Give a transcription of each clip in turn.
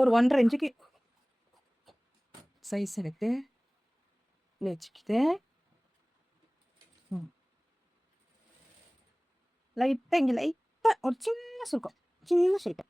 ஒரு 1.5 இன்ச்சுக்கு சைஸ் எடுத்து வச்சுக்கிட்டு லைட்டாக இங்கே லைட்டாக ஒரு சின்ன சுருக்கம், சின்ன ஷேப்பு.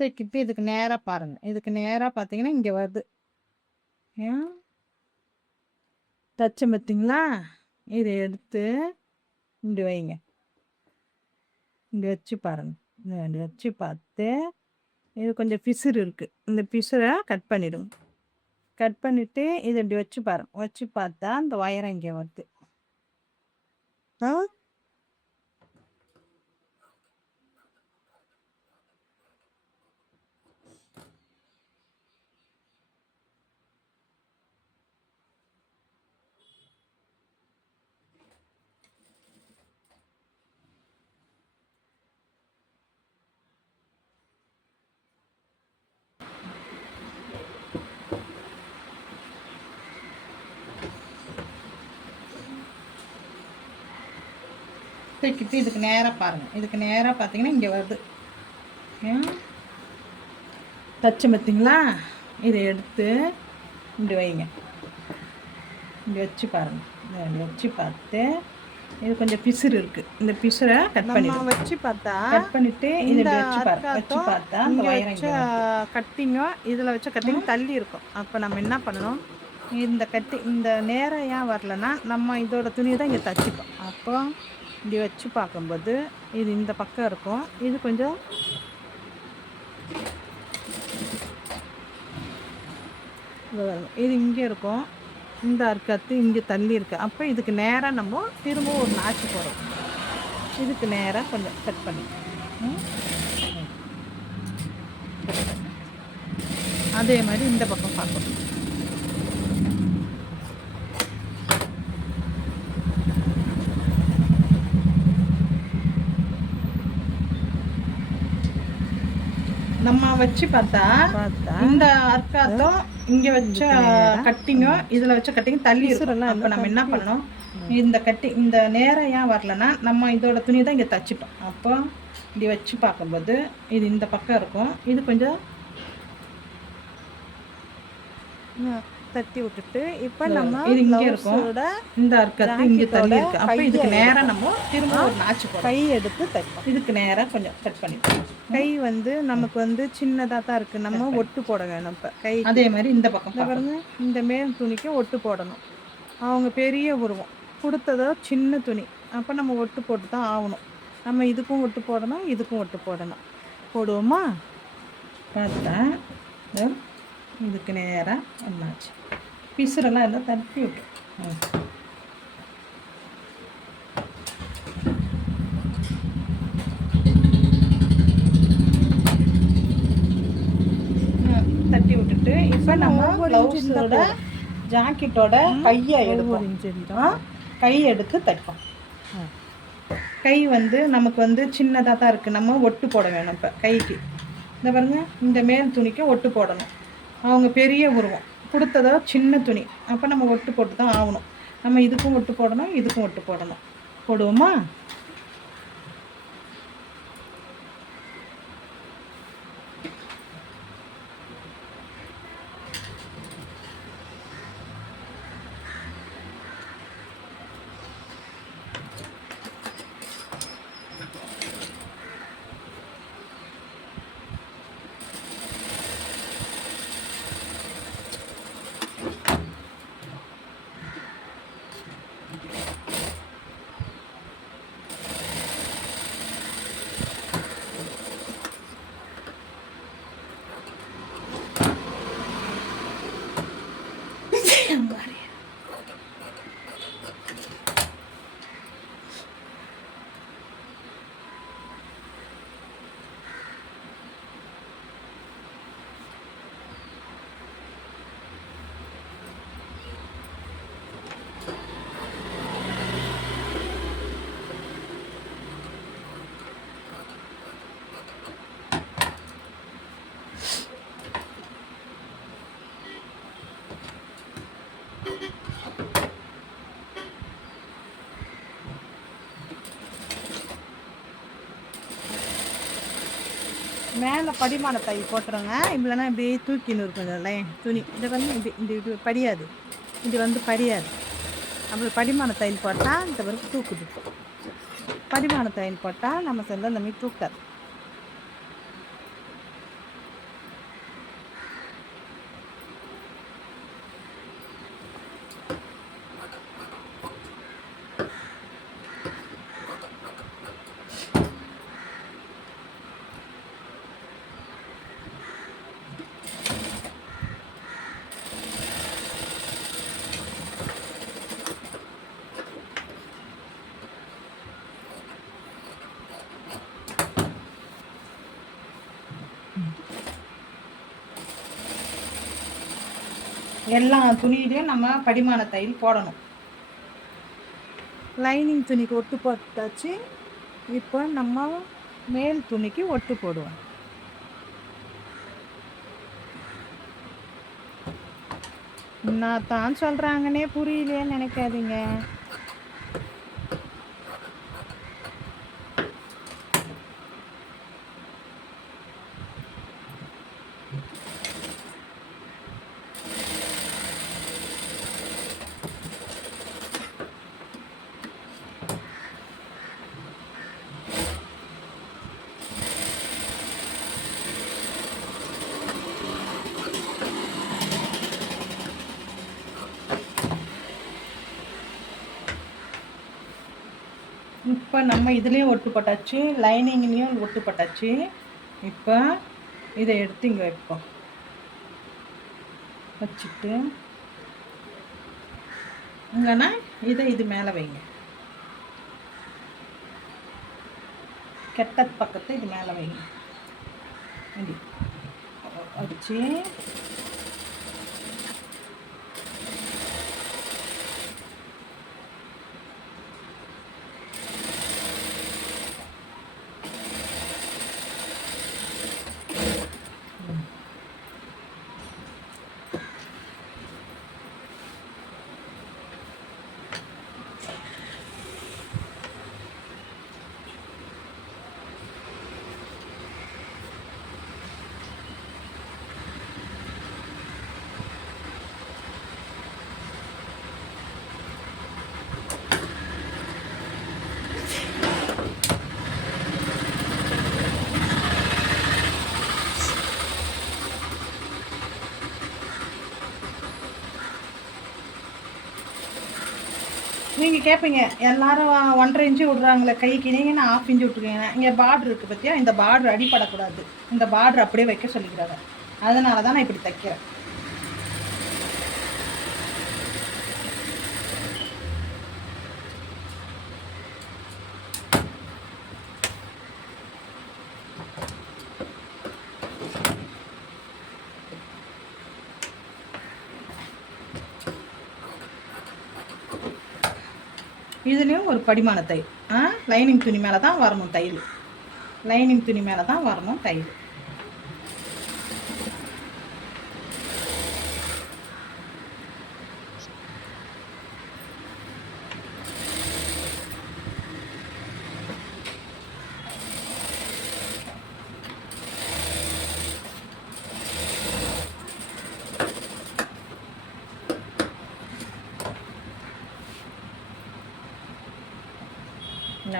தைக்கிட்டு இதுக்கு நேராக பாருங்கள். இதுக்கு நேராக பார்த்தீங்கன்னா இங்கே வருது. ஏன் தச்சம் பார்த்தீங்களா? இதை எடுத்து இப்படி வைங்க. இங்கே வச்சு பாருங்கள். இப்படி வச்சு பார்த்து இது கொஞ்சம் பிசுறு இருக்குது. இந்த பிசுரை கட் பண்ணிவிடுங்க. கட் பண்ணிவிட்டு இதை இப்படி வச்சு பாருங்க. வச்சு பார்த்தா அந்த ஒயரம் இங்கே வருது. தைக்கிட்டு இதுக்கு நேராக பாருங்கள். இதுக்கு நேராக பார்த்தீங்கன்னா இங்கே வருது. தச்சம் பார்த்தீங்களா? இதை எடுத்து இப்படி வைங்க. இப்படி வச்சு பாருங்கள். இப்படி வச்சு பார்த்து இது கொஞ்சம் பிசுறு இருக்குது. இந்த பிசுரை கட் பண்ணி வச்சு பார்த்தா கட் பண்ணிவிட்டு இதை வச்சு பாருங்க. வச்சு பார்த்தா அந்த ஒயரம் கட்டிங்கோ இதில் வச்ச கட்டிங் தள்ளி இருக்கும். அப்போ நம்ம என்ன பண்ணணும், இந்த கட்டி இந்த நேரம் ஏன் வரலன்னா நம்ம இதோட துணியை தான் இங்கே தச்சுப்போம். அப்போ இப்படி வச்சு பார்க்கும்போது இது இந்த பக்கம் இருக்கும். இது கொஞ்சம் இது இங்கே இருக்கும். இந்த அர்க்கத்து இங்கே தள்ளி இருக்குது. அப்போ இதுக்கு நேராக நம்ம திரும்ப ஒரு நாச்சு போகிறோம். இதுக்கு நேராக கொஞ்சம் கட் பண்ணி அதே மாதிரி இந்த பக்கம் பார்க்கணும். நம்ம வச்சு பார்த்தா இந்த அர்க்காத்தும் இங்கே வச்ச கட்டிங்கும் இதில் வச்ச கட்டிங் தள்ளி இருக்கும். அப்போ நம்ம என்ன பண்ணணும், இந்த கட்டி இந்த நேரம் ஏன் வரலன்னா நம்ம இதோட துணி தான் இங்கே தச்சுப்போம். அப்போ இப்படி வச்சு பார்க்கும்போது இது இந்த பக்கம் இருக்கும். இது கொஞ்சம் தட்டி விட்டுட்டு இப்போ நம்ம இது இங்கே இருக்கும். இந்த அர்க்கத்து இங்கே தள்ளி இருக்கு. அப்போ இதுக்கு நேராக நம்ம திரும்ப ஒரு நாச்சு கை எடுத்து தைப்போம். இதுக்கு நேராக கொஞ்சம் கட் பண்ணிப்போம். கை வந்து நமக்கு வந்து சின்னதாக தான் இருக்குது. நம்ம ஒட்டு போட வேணும். இப்போ கை அதே மாதிரி இந்த பக்கம் பாருங்க. இந்த மேல் துணிக்கு ஒட்டு போடணும். அவங்க பெரிய உருவம் கொடுத்ததோ சின்ன துணி. அப்போ நம்ம ஒட்டு போட்டு தான் ஆகணும். நம்ம இதுக்கும் ஒட்டு போடணும், இதுக்கும் ஒட்டு போடணும். போடுவோமா? பார்த்தா இதுக்கு நேராக ஒன்றாச்சு. பிசுரெல்லாம் இருந்தால் தட்டி விட்டு இப்போ நம்ம ப்ளவுஸோட ஜாக்கெட்டோட கையை எடுப்போம். கை எடுத்து தைப்போம். கை வந்து நமக்கு வந்து சின்னதாக தான் இருக்குது. நம்ம ஒட்டு போட வேணும். இப்போ கைக்கு இந்த பாருங்க, இந்த மேல் துணிக்கு ஒட்டு போடணும். அவங்க பெரிய உருவம் கொடுத்ததோ சின்ன துணி, அப்போ நம்ம ஒட்டு போட்டு தான் ஆகணும். நம்ம இதுக்கும் ஒட்டு போடணும், இதுக்கும் ஒட்டு போடணும். போடுவோமா? மேலே படிமான தை போட்டுருங்க. இப்படின்னா இப்படியே தூக்கின்னு இருக்குங்கல்ல துணி. இதை வந்து இப்படி இந்த இது படியாது, இது வந்து படியாது. அப்படி படிமான தையல் போட்டால் இந்த வரைக்கும் தூக்குது. படிமான தையல் போட்டால் நம்ம சேர்ந்து அந்த மாதிரி தூக்காது. எல்லா துணியிலையும் நம்ம படிமான தையல் போடணும். லைனிங் துணிக்கு ஒட்டு போட்டாச்சு. இப்போ நம்ம மேல் துணிக்கு ஒட்டு போடுவோம். நான் தான் சொல்கிறாங்கன்னே புரியலையேன்னு நினைக்காதீங்க. இப்போ நம்ம இதுலேயும் ஒட்டு போட்டாச்சு, லைனிங்லேயும் ஒட்டு போட்டாச்சு. இப்போ இதை எடுத்து இங்கே வைப்போம். வச்சுட்டு இங்கன்னா இதை இது மேலே வைங்க. கெட்ட பக்கத்தை இது மேலே வைங்க. அப்படி வச்சு நீங்கள் கேட்பீங்க, எல்லோரும் 1.5 இன்ச்சு விட்றாங்களே கைக்கு, நீங்கள் நான் 1/2 இன்ச்சு விட்ருக்கீங்க. இங்கே பார்ட்ரு இருக்குது பற்றியா, இந்த பார்ட்ரு அடிப்படக்கூடாது. இந்த பார்ட்ரு அப்படியே வைக்க சொல்லிக்கிறாங்க. அதனால தான் நான் இப்படி தைக்கிறேன். இதுலேயும் ஒரு படிமான தையல். லைனிங் துணி மேலே தான் வரணும் தையல். லைனிங் துணி மேலே தான் வரணும் தையல்.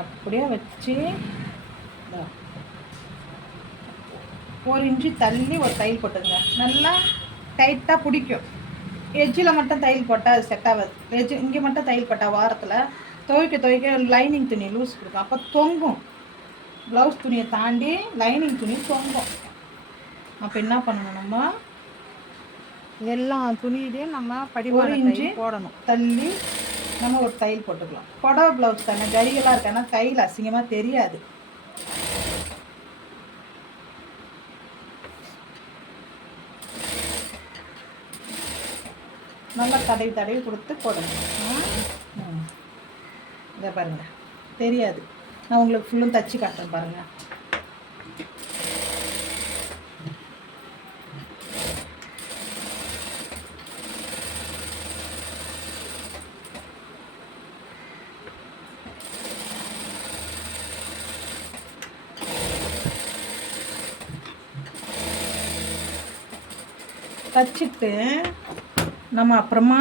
அப்படியே வச்சு 1 இன்ச்சு தள்ளி ஒரு தையல் போட்டுங்க. நல்லா டைட்டாக பிடிக்கும். எஜ்ஜில் மட்டும் தையல் போட்டால் அது செட் ஆகாது. இங்கே மட்டும் தையல் போட்டால் வாரத்தில் துவைக்க லைனிங் துணி லூஸ் கொடுக்கும். அப்போ தொங்கும். ப்ளவுஸ் துணியை தாண்டி லைனிங் துணி தொங்கும். அப்போ என்ன பண்ணணும், நம்ம எல்லா துணியிலையும் நம்ம 1 இன்ச்சு போடணும். தள்ளி நம்ம ஒரு தையல் போட்டுக்கலாம். புடவை ப்ளவுஸ் தானே, ஜரிகளாக இருக்கானா தையல் அசிங்கமாக தெரியாது. நல்லா தடவி கொடுத்து போடணும். இதை பாருங்கள், தெரியாது. நான் உங்களுக்கு ஃபுல்லும் தச்சு காட்டுறேன் பாருங்கள். தச்சுட்டு நம்ம அப்புறமா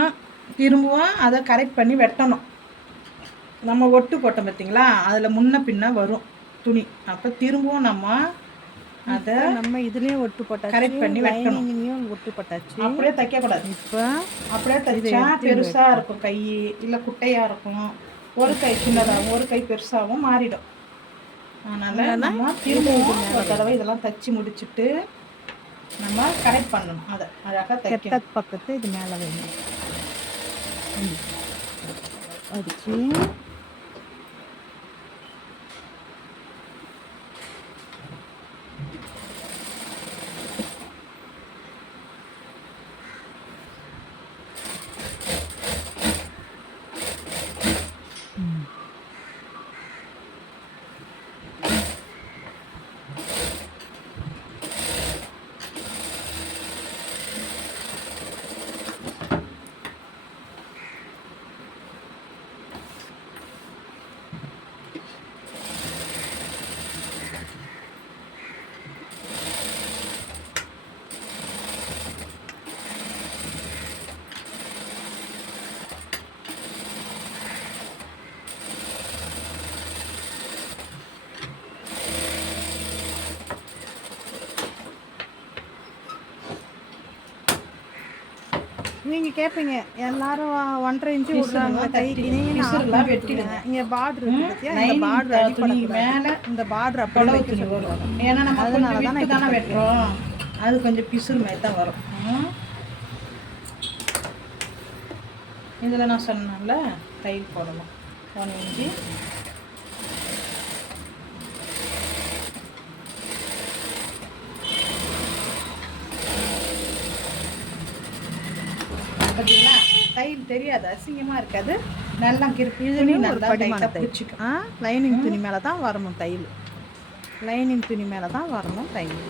திரும்பவும் அதை கரெக்ட் பண்ணி வெட்டணும். நம்ம ஒட்டு போட்டோம் பார்த்தீங்களா, அதில் முன்ன பின்ன வரும் துணி. அப்போ திரும்பவும் நம்ம அதை இதுலேயும் ஒட்டு போட்டால் கரெக்ட் பண்ணி வெட்டணும். ஒட்டு போட்டாச்சு. அப்படியே தைக்கக்கூடாது. இப்போ அப்படியே தைச்சா பெருசாக இருக்கும் கை, இல்லை குட்டையாக இருக்கும். ஒரு கை சின்னதாகவும் ஒரு கை பெருசாகவும் மாறிடும். அதனால் நம்ம திரும்பவும் ஒரு தடவை இதெல்லாம் தைச்சி முடிச்சுட்டு நம்ம கரெக்ட் பண்ணணும். அதை அழகாக தைக்க பக்கத்து இது மேலே வேணும் அடிச்சு நீங்கள் கேட்பீங்க எல்லாரும் 1.5 இன்ச்சு விடுறாங்க கைக்கு. இங்கே பார்டர் அடிப்படை மேலே இந்த பார்டர் அப்படி துணி வரும். ஏன்னா நம்ம அதனால தானே வெட்டுறோம். அது கொஞ்சம் பிசுறு மாதிரி தான் வரும். இதில் நான் சொன்னேன்ல தையல் போடணும் 1 இன்ச்சு. பார்த்தீங்களா, தையல் தெரியாது, அசிங்கமாக இருக்காது. நல்லா கிருப்பி நல்லா டைட்டாக பிடிச்சிக்கும். லைனிங் துணி மேலே தான் வரணும் தையல். லைனிங் துணி மேலே தான் வரணும் தையல்.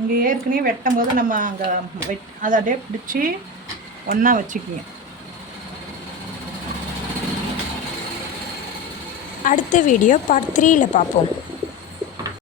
இங்கே ஏற்கனவே வெட்டும் போது நம்ம அங்கே அதை அப்படியே பிடிச்சி ஒன்றா வச்சுக்கிங்க. அடுத்த வீடியோ பார்ட் 3ல் பார்ப்போம்.